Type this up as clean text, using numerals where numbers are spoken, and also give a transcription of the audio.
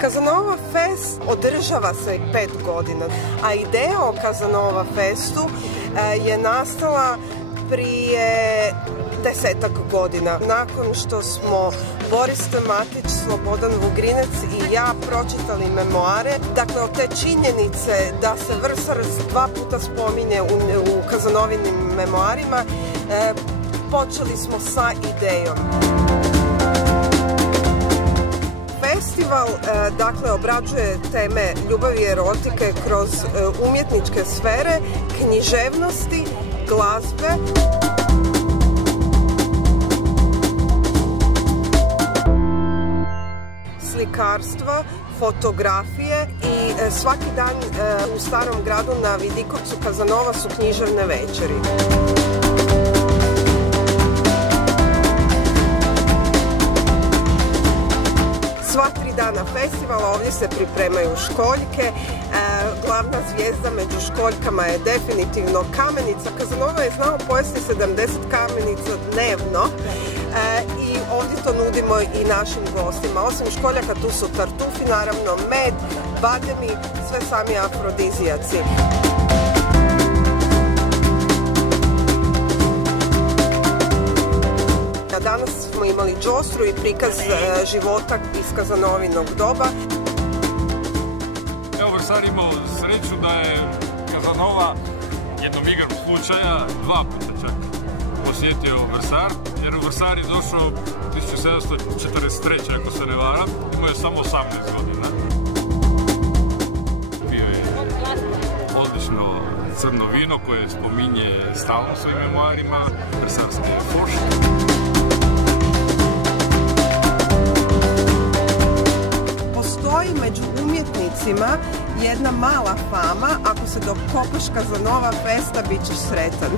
Casanova Fest održava se 5 godina, a ideja o Casanova Festu je nastala prije 10-ak godina. Nakon što smo Boris Matić, Slobodan Vugrinec i ja pročitali memoare, dakle od te činjenice da se Vrsar 2 puta spominje u Kazanovinim memoarima, počeli smo sa idejom. Festival dakle obrađuje teme ljubavi i erotike kroz umjetničke sfere, književnosti, glazbe. Slikarstva, fotografije i svaki dan u Starom gradu na vidikovcu Kazanova su književne večeri. Sva 3 dana festivala ovdje se pripremaju školjke. Glavna zvijezda među školjkama je definitivno kamenica. Kazanova je znao pojesti 70 kamenica dnevno i ovdje to nudimo i našim gostima. Osim školjaka tu su tartufi, naravno med, bademi, sve sami afrodizijaci. Danas smo imali džostru i prikaz života iz Kazanovinog doba. Evo, Vrsar imao sreću da je Kazanova jednom igrom slučaja 2 puta čak posjetio Vrsar, jer u Vrsar je došao 1743. ako se ne varam, imao je samo 18 godina. Bio je odlično crno vino koje spominje stalno u svojim memoarima, vrsarske foške. Postoji među umjetnicima jedna mala fama, ako se dokopaš Kazanova Festa, bit ćeš sretan.